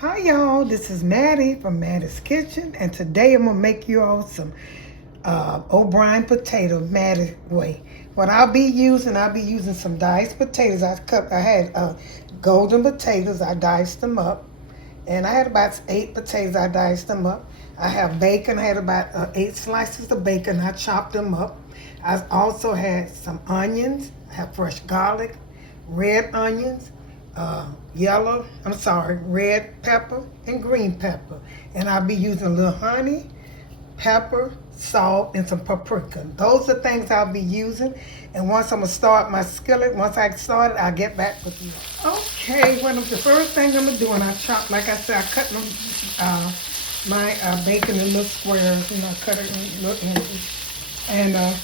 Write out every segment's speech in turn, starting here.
Hi y'all, this is Mattie from Mattie's Kitchen, and today I'm gonna make you all some O'Brien potato Mattie way. What I'll be using some diced potatoes. I had golden potatoes. I diced them up, and I had about 8 potatoes. I diced them up. I have bacon. I had about 8 slices of bacon. I chopped them up. I also had some onions. I have fresh garlic, red onions, red pepper and green pepper. And I'll be using a little honey, pepper, salt, and some paprika. Those are things I'll be using. And once I'm gonna start my skillet, once I start it, I'll get back with you. Okay, the first thing I'm gonna do, and I chop, like I said, I cut my bacon in little squares, cut it in little inches. And I'm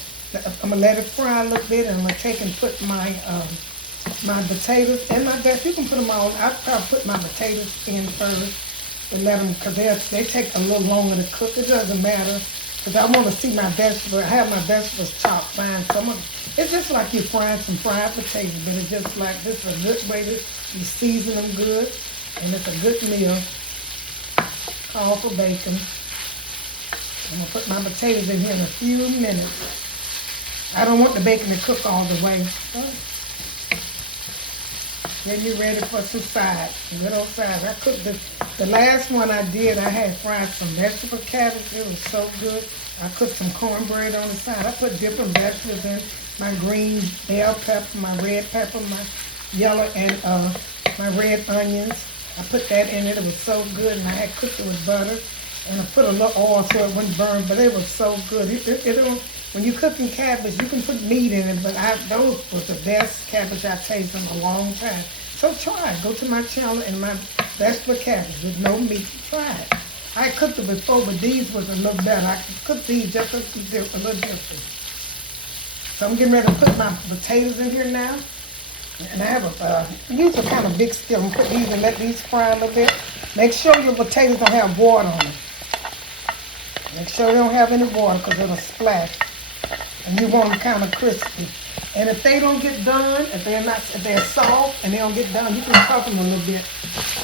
gonna let it fry a little bit, and I'm gonna take and put my potatoes and my vegetables. You can put them all. I probably put my potatoes in first and let them, because they take a little longer to cook. It doesn't matter, because I want to see my vegetables. I have my vegetables chopped fine. It's just like you're frying some fried potatoes, but it's just like, this is a good way to you season them good, and it's a good meal. Call for bacon. I'm going to put my potatoes in here in a few minutes. I don't want the bacon to cook all the way. Then you're ready for some sides, good old sides. I cooked the last one I did, I had fried some vegetable cabbage. It was so good. I cooked some cornbread on the side. I put different vegetables in, my green bell pepper, my red pepper, my yellow, and my red onions. I put that in it. It was so good, and I had cooked it with butter. And I put a little oil so it wouldn't burn, but it was so good. When you're cooking cabbage, you can put meat in it, but those was the best cabbage I've tasted in a long time. So try it. Go to my channel and my vegetable cabbage with no meat. Try it. I cooked it before, but these was a little better. I cooked these just a little different. So I'm getting ready to put my potatoes in here now. And I have these are kind of big skillet. I'm going to put these and let these fry a little bit. Make sure your potatoes don't have water on them. Make sure they don't have any water, because it'll splash. And you want them kind of crispy. And if they don't get done, if they're soft and they don't get done, you can cover them a little bit.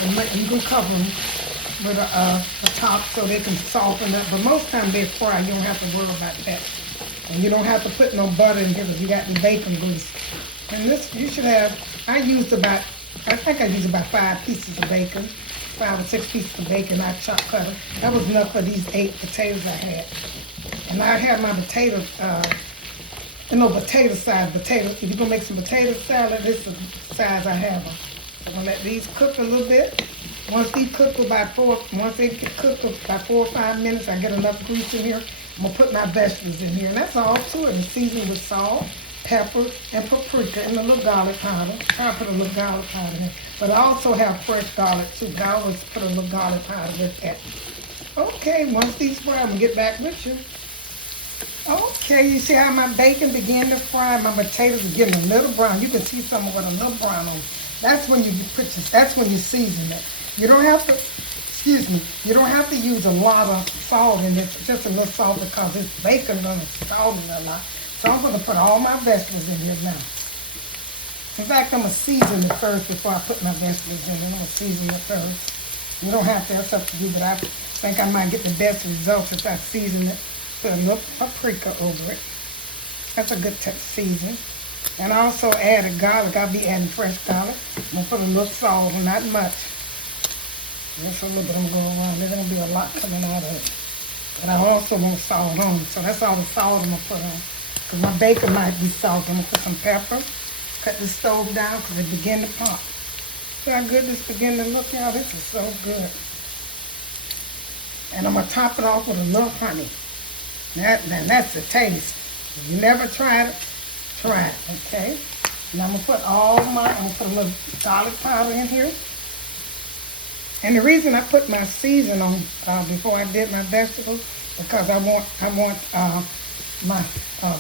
And you can cover them with a top so they can soften up. But most times they're fried. You don't have to worry about that. And you don't have to put no butter in here, because you got the bacon grease. And this, you should have, I think I used about 5 pieces of bacon. 5 or 6 pieces of bacon I chopped cut them. That was enough for these 8 potatoes I had. And I have my potatoes, potato size potatoes. If you're going to make some potato salad, this is the size I have them. I'm going to let these cook a little bit. Once they cook for about 4 or 5 minutes, I get enough grease in here. I'm going to put my vegetables in here. And that's all to it. And season with salt, pepper, and paprika, and a little garlic powder. I put a little garlic powder in. But I also have fresh garlic too. I always put a little garlic powder with that. Okay, once these fry, I'm going to get back with you. Okay, you see how my bacon began to fry? My potatoes are getting a little brown. You can see some of it a little brown on. That's when you season it. You don't have to, you don't have to use a lot of salt in this, just a little salt, because this bacon gonna salt it a lot. So I'm gonna put all my vegetables in here now. In fact, I'm gonna season it first before I put my vegetables in. I'm gonna season it first. You don't have to, that's up to you, but I think I might get the best results if I season it. Put a little paprika over it. That's a good season. And I also added garlic. I'll be adding fresh garlic. I'm going to put a little salt, not much. Just a little bit. I'm going to go around. There's going to be a lot coming out of it. But I also want salt on it. So that's all the salt I'm going to put on. Because my bacon might be salty. I'm going to put some pepper. Cut the stove down because it begin to pop. See how good this begin to look, y'all? This is so good. And I'm going to top it off with a little honey. That's the taste. If you never tried it, try it, okay? And I'm going to put I'm going to put a little garlic powder in here. And the reason I put my season on before I did my vegetables, because I want my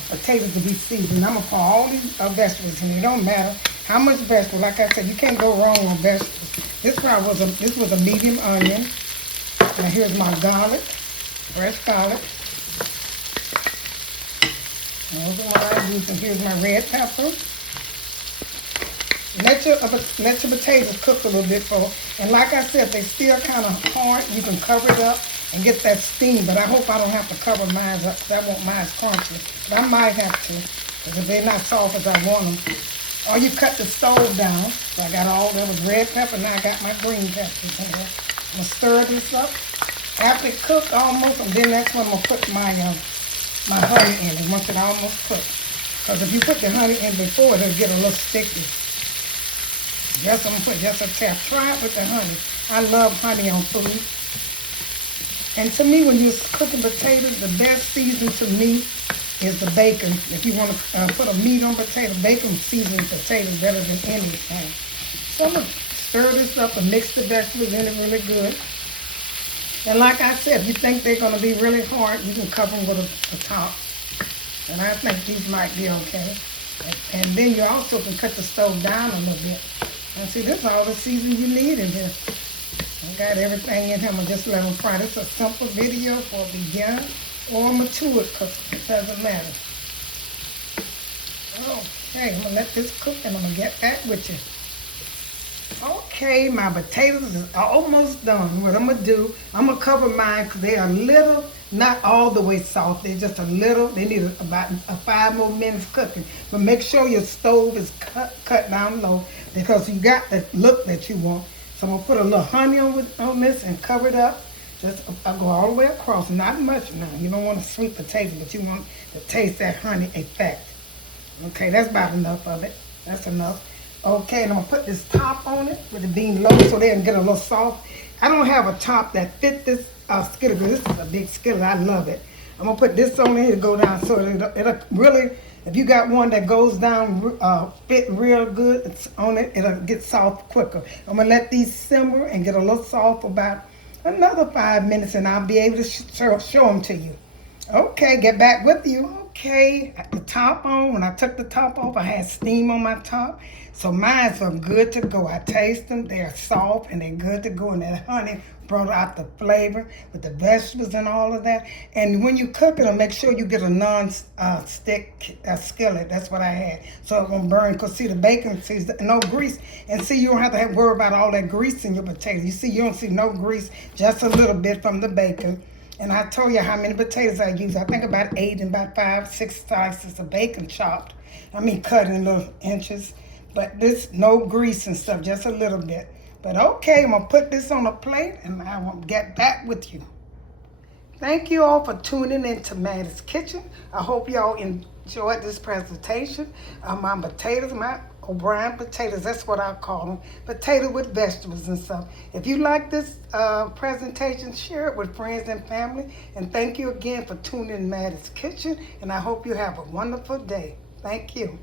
potatoes to be seasoned. I'm going to put all these vegetables in. It don't matter how much vegetable. Like I said, you can't go wrong on vegetables. This was a medium onion. Now here's my garlic, fresh garlic. Those are what I use. And here's my red pepper. And let your potatoes cook a little bit for. And like I said, they still kind of hard. You can cover it up and get that steam. But I hope I don't have to cover mine up because I want mine crunchy. But I might have to because if they're not soft as I want them. Or you cut the stove down. So I got all that was red pepper. Now I got my green peppers in there. I'm gonna stir this up. After it cooked almost, and then that's when I'm gonna put my honey in it once it almost cooked. Because if you put the honey in before, it'll get a little sticky. Just I'm gonna put just a tap. Try it with the honey. I love honey on food. And to me, when you're cooking potatoes, the best season to me is the bacon. If you want to put a meat on potato, bacon seasons potatoes better than anything. So I'm gonna stir this up and mix the vegetables in it really good. And like I said, if you think they're going to be really hard, you can cover them with the top. And I think these might be okay. And then you also can cut the stove down a little bit. And see, this is all the seasoning you need in here. I got everything in here. I'm going to just let them fry. This is a simple video for a beginner or a mature cooker. It doesn't matter. Okay, I'm going to let this cook and I'm going to get back with you. Okay, my potatoes is almost done. What I'm going to do, I'm going to cover mine because they are a little, not all the way soft. They're just a little, they need about 5 more minutes cooking. But make sure your stove is cut down low because you got the look that you want. So I'm going to put a little honey on this and cover it up. Just, I'll go all the way across. Not much now. You don't want a sweet potato, but you want to taste that honey effect. Okay, that's about enough of it. That's enough. Okay, and I'm going to put this top on it with it being low so they can get a little soft. I don't have a top that fit this skillet. This is a big skillet. I love it. I'm going to put this on here to go down so it'll really, if you got one that goes down, fit real good it's on it, it'll get soft quicker. I'm going to let these simmer and get a little soft about another 5 minutes and I'll be able to show them to you. Okay, get back with you. Okay, the top on. When I took the top off, I had steam on my top. So mine's are good to go. I taste them. They're soft and they're good to go. And that honey brought out the flavor with the vegetables and all of that. And when you cook it, make sure you get a non-stick skillet. That's what I had. So it won't burn. Because see, the bacon, see, no grease. And see, you don't have to worry about all that grease in your potatoes. You see, you don't see no grease, just a little bit from the bacon. And I told you how many potatoes I use. I think about 8 and about 5, 6 slices of bacon chopped. I mean, cut in little inches. But this, no grease and stuff, just a little bit. But okay, I'm going to put this on a plate and I will get back with you. Thank you all for tuning in to Mattie's Kitchen. I hope y'all enjoyed this presentation of my potatoes, my O'Brien potatoes, that's what I call them. Potato with vegetables and stuff. If you like this presentation, share it with friends and family. And thank you again for tuning in Mattie's Kitchen. And I hope you have a wonderful day. Thank you.